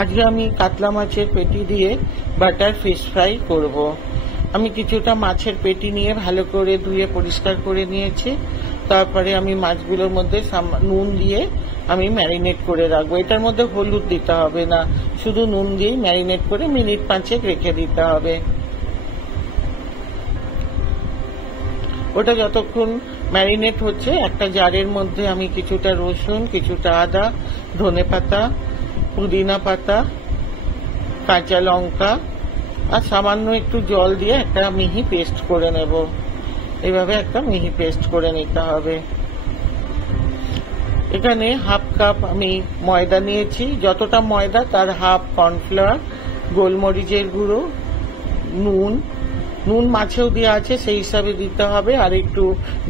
আজকে আমি কাতলা মাছের পেটি দিয়ে বাটার ফিশ ফ্রাই করব। আমি কিছুটা মাছের পেটি নিয়ে ভালো করে ধুয়ে পরিষ্কার করে নিয়েছি। তারপরে আমি মাছগুলোর মধ্যে নুন দিয়ে আমি ম্যারিনেট করে রাখবো। এটার মধ্যে হলুদ দিতে হবে না, শুধু নুন দিয়েই ম্যারিনেট করে মিনিট 5 রেখে দিতে হবে। ওটা যতক্ষণ ম্যারিনেট হচ্ছে, একটা জারের মধ্যে আমি কিছুটা রসুন, কিছুটা আদা, ধনেপাতা, পুদিনা পাতা, কাঁচা লঙ্কা আর সামান্য একটু জল দিয়ে একটা মিহি পেস্ট করে নেব। এইভাবে একটা মিহি পেস্ট করে নিতে হবে। এখানে হাফ কাপ আমি ময়দা নিয়েছি। যতটা ময়দা তার হাফ কর্নফ্লাওয়ার, গোলমরিচের গুঁড়ো, নুন মাছেও দেওয়া আছে সেই হিসাবে দিতে হবে, আর একটু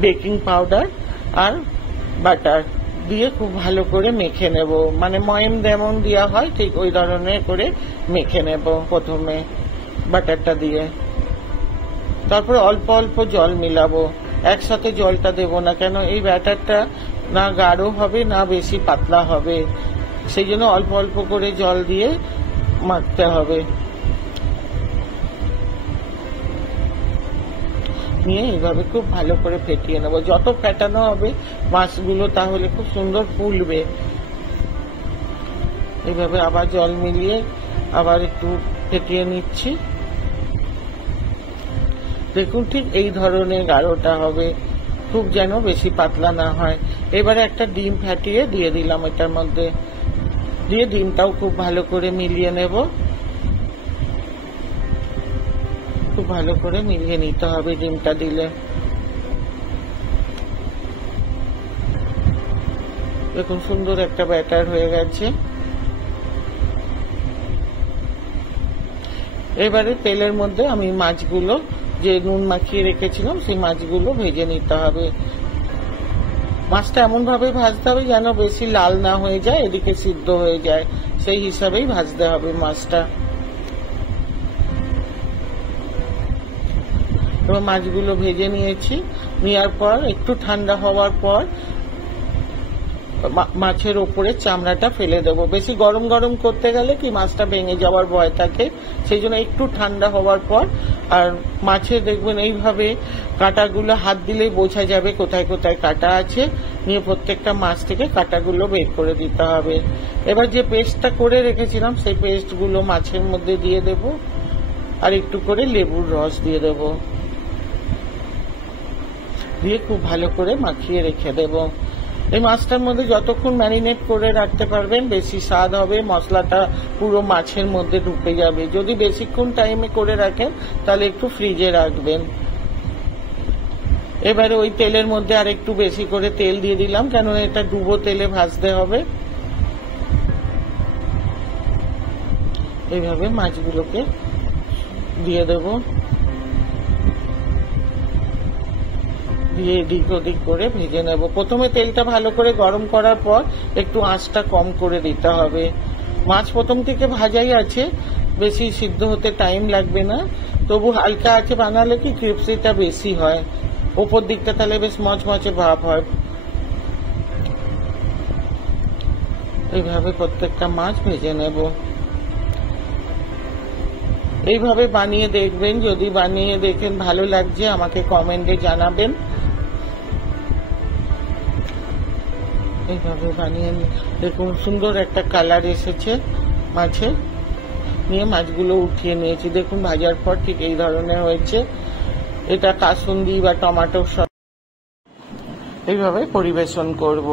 বেকিং পাউডার আর বাটার দিয়ে খুব ভালো করে মেখে নেব। মানে ময়ম যেমন দেওয়া হয় ঠিক ওই ধরনের করে মেখে নেব প্রথমে বাটারটা দিয়ে। তারপরে অল্প অল্প জল মিলাবো, একসাথে জলটা দেব না, কেন এই ব্যাটারটা না গাঢ় হবে না বেশি পাতলা হবে, সেই জন্য অল্প অল্প করে জল দিয়ে মাখতে হবে। নিয়ে এইভাবে খুব ভালো করে ফেটিয়ে নেবো। যত ফেটানো হবে মাছগুলো তাহলে খুব সুন্দর ফুলবে। এইভাবে আবার জল মিলিয়ে আবার একটু ফেটিয়ে নিচ্ছি। দেখুন ঠিক এই ধরনের গাঢ়টা হবে, খুব যেন বেশি পাতলা না হয়। এবারে একটা ডিম ফাটিয়ে দিয়ে দিলাম এটার মধ্যে, দিয়ে ডিমটাও খুব ভালো করে মিলিয়ে নেব। খুব ভালো করে মিলিয়ে নিতে হবে ডিমটা দিলে। দেখুন সুন্দর একটা ব্যাটার হয়ে গেছে। এবারে তেলের মধ্যে আমি মাছগুলো যে নুন মাখিয়ে রেখেছিলাম সেই মাছগুলো ভেজে নিতে হবে। মাছটা এমন ভাবে ভাজতে হবে যেন বেশি লাল না হয়ে যায়, এদিকে সিদ্ধ হয়ে যায়, সেই হিসাবেই ভাজতে হবে মাছটা। এবার মাছগুলো ভেজে নিয়েছি। নেওয়ার পর একটু ঠান্ডা হওয়ার পর মাছের ওপরে চামড়াটা ফেলে দেবো। বেশি গরম গরম করতে গেলে কি মাছটা ভেঙে যাওয়ার ভয় থাকে, সেই জন্য একটু ঠান্ডা হওয়ার পর। আর মাছে দেখবেন এইভাবে কাঁটাগুলো হাত দিলেই বোঝা যাবে কোথায় কোথায় কাঁটা আছে, নিয়ে প্রত্যেকটা মাছ থেকে কাঁটাগুলো বের করে দিতে হবে। এবার যে পেস্টটা করে রেখেছিলাম সেই পেস্টগুলো মাছের মধ্যে দিয়ে দেব, আর একটু করে লেবুর রস দিয়ে দেব, দিয়ে খুব ভালো করে মাখিয়ে রেখে দেব। এই মাছটার মধ্যে যতক্ষণ ম্যারিনেট করে রাখতে পারবেন বেশি স্বাদ হবে, মশলাটা পুরো মাছের মধ্যে ঢুকে যাবে। যদি বেশিক্ষণ টাইমে করে রাখেন তাহলে একটু ফ্রিজে রাখবেন। এবারে ওই তেলের মধ্যে আর একটু বেশি করে তেল দিয়ে দিলাম, কেন এটা ডুবো তেলে ভাজতে হবে। এইভাবে মাছগুলোকে দিয়ে দেব, দিয়ে এদিক ওদিক করে ভেজে নেব। প্রথমে তেলটা ভালো করে গরম করার পর একটু আঁচটা কম করে দিতে হবে। মাছ প্রথম থেকে ভাজাই আছে, বেশি সিদ্ধ হতে টাইম লাগবে না, তবু হালকা আছে বানালে কি ক্রিপসিটা বেশি হয়, ওপর দিকটা তাহলে বেশ মচমচে ভাব হয়। এইভাবে প্রত্যেকটা মাছ ভেজে নেব। এইভাবে বানিয়ে দেখবেন, যদি বানিয়ে দেখেন ভালো লাগছে আমাকে কমেন্টে জানাবেন। এইভাবে বানিয়ে দেখুন সুন্দর একটা কালার এসেছে মাছে। নিয়ে মাছগুলো উঠিয়ে নিয়েছি, দেখুন ভাজার পর ঠিক এই ধরনের হয়েছে। এটা কাসুন্দি বা টমেটো সস এইভাবে পরিবেশন করব।